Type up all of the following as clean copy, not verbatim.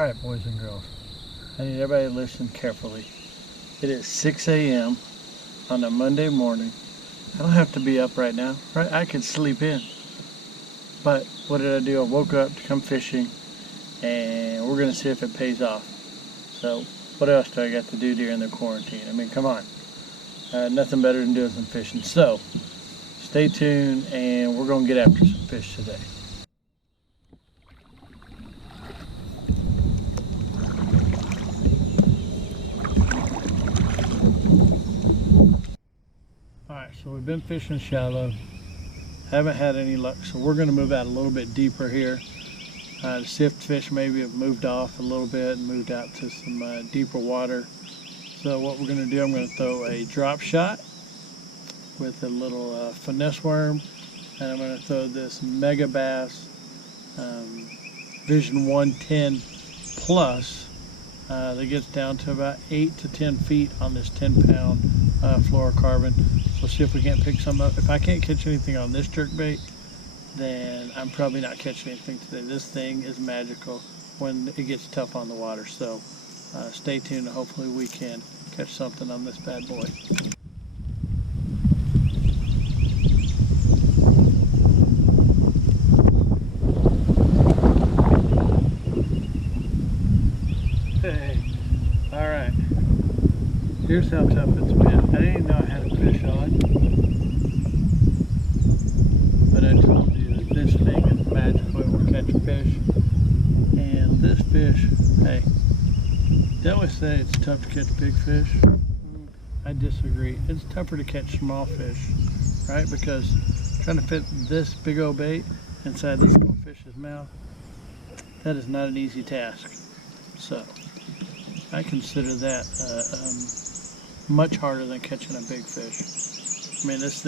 Alright, boys and girls, I need everybody to listen carefully. It is 6 a.m. on a Monday morning. I don't have to be up right now, right? I could sleep in. But what did I do? I woke up to come fishing, and we're going to see if it pays off. So what else do I got to do during the quarantine? I mean, come on. Nothing better than doing some fishing. So stay tuned, and we're going to get after some fish today. Alright, so we've been fishing shallow. Haven't had any luck, so we're going to move out a little bit deeper here to see if fish maybe have moved off a little bit and moved out to some deeper water. So what we're going to do, I'm going to throw a drop shot with a little finesse worm, and I'm going to throw this Mega Bass Vision 110 Plus that gets down to about 8 to 10 feet on this 10-pound fluorocarbon. So see if we can't pick some up. If I can't catch anything on this jerkbait, then I'm probably not catching anything today. This thing is magical when it gets tough on the water. So stay tuned, and hopefully we can catch something on this bad boy. Hey, all right. Here's how tough it's been. I didn't even know I had a fish on, but I told you that this thing is magical. It will catch fish, and this fish, hey, they always say it's tough to catch big fish. I disagree. It's tougher to catch small fish, right? Because trying to fit this big old bait inside this little fish's mouth, that is not an easy task. So I consider that much harder than catching a big fish. I mean, this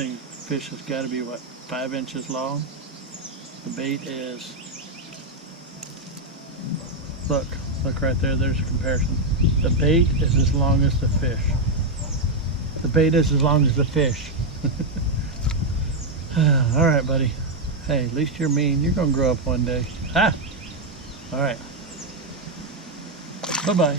fish has got to be, what, 5 inches long? The bait is, look right there, there's a comparison. The bait is as long as the fish. The bait is as long as the fish. All right, buddy. Hey, at least you're mean. You're going to grow up one day. Ah! All right. Bye-bye.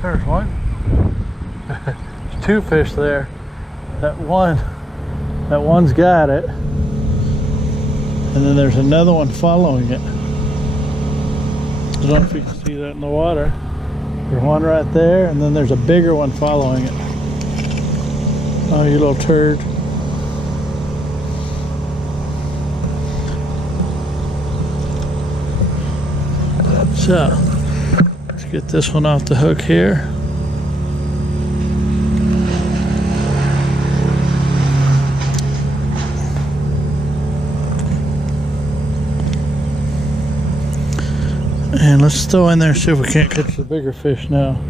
There's one. There's 2 fish there. That one's got it. And then there's another one following it. I don't know if you can see that in the water. There's one right there, and then there's a bigger one following it. Oh, you little turd. So, let's get this one off the hook here. And let's throw in there and see if we can't catch the bigger fish now.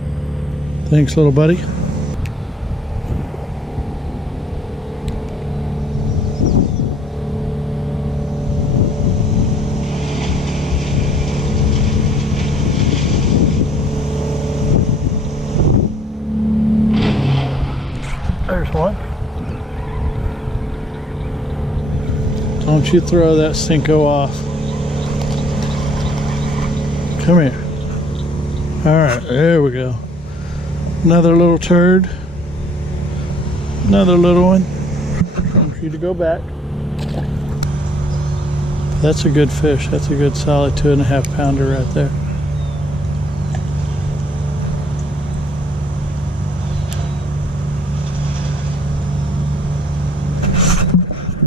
Thanks, little buddy. There's one. Don't you throw that Cinco off. Come here. All right, there we go. Another little turd. Another little one. Time for you to go back. That's a good fish. That's a good solid 2.5 pounder right there.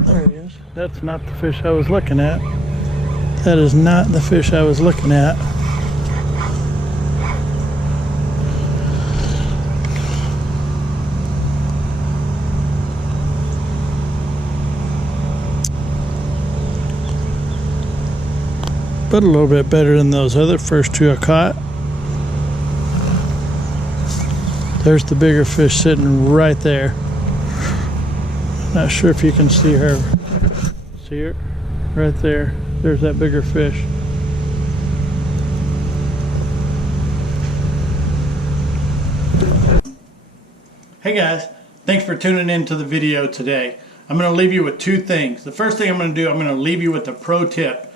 There he is. That's not the fish I was looking at. That is not the fish I was looking at. But a little bit better than those other first 2 I caught. There's the bigger fish sitting right there. Not sure if you can see her. See her? Right there. There's that bigger fish. Hey guys, thanks for tuning in to the video today. I'm going to leave you with two things. The first thing I'm going to do, I'm going to leave you with a pro tip.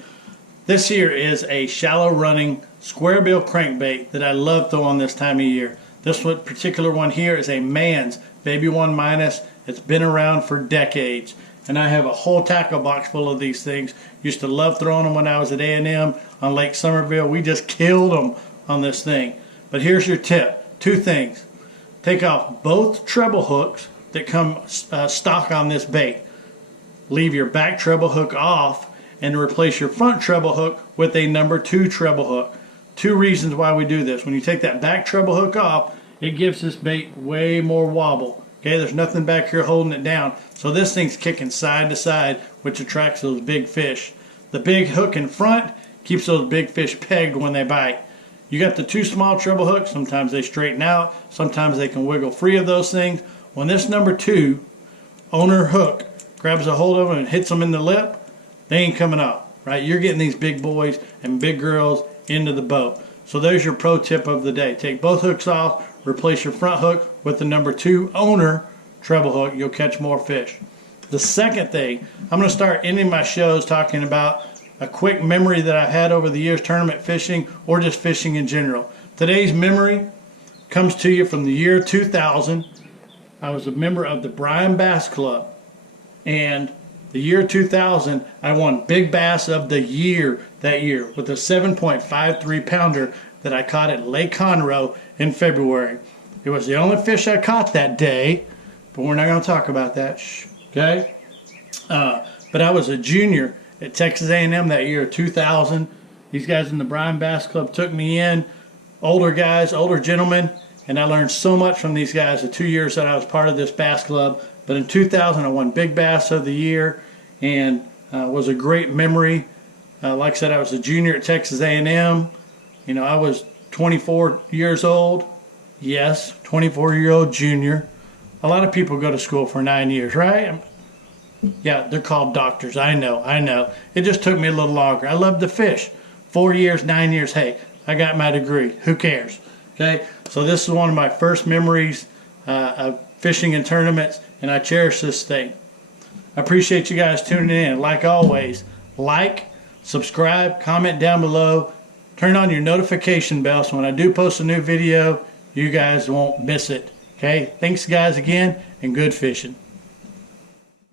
This here is a shallow running square bill crankbait that I love throwing this time of year. This particular one here is a Man's Baby 1 Minus. It's been around for decades. And I have a whole tackle box full of these things. Used to love throwing them when I was at A&M on Lake Somerville. We just killed them on this thing. But here's your tip. Two things. Take off both treble hooks that come stock on this bait. Leave your back treble hook off and replace your front treble hook with a number 2 treble hook. Two reasons why we do this. When you take that back treble hook off, it gives this bait way more wobble. Okay, there's nothing back here holding it down. So this thing's kicking side to side, which attracts those big fish. The big hook in front keeps those big fish pegged when they bite. You got the 2 small treble hooks. Sometimes they straighten out. Sometimes they can wiggle free of those things. When this number 2 owner hook grabs a hold of them and hits them in the lip, they ain't coming off, right? You're getting these big boys and big girls into the boat. So there's your pro tip of the day. Take both hooks off, replace your front hook with the number 2 owner treble hook. You'll catch more fish. The second thing, I'm going to start ending my shows talking about a quick memory that I've had over the years tournament fishing or just fishing in general. Today's memory comes to you from the year 2000. I was a member of the Bryan Bass Club, and the year 2000 I won Big Bass of the Year that year with a 7.53 pounder that I caught at Lake Conroe in February. It was the only fish I caught that day, but we're not going to talk about that. Shh. Okay? But I was a junior at Texas A&M that year, 2000. These guys in the Bryan Bass Club took me in, older guys, older gentlemen, and I learned so much from these guys the 2 years that I was part of this bass club. But in 2000, I won Big Bass of the Year, and was a great memory. Like I said, I was a junior at Texas A&M. You know, I was 24 years old. Yes, 24-year-old junior. A lot of people go to school for 9 years, right? Yeah, they're called doctors. I know. It just took me a little longer. I love to fish. 4 years, 9 years. Hey, I got my degree. Who cares? Okay, so this is one of my first memories of fishing in tournaments, and I cherish this thing. I appreciate you guys tuning in. Like always, like, subscribe, comment down below, turn on your notification bell so when I do post a new video, you guys won't miss it. Okay, thanks guys again, and good fishing.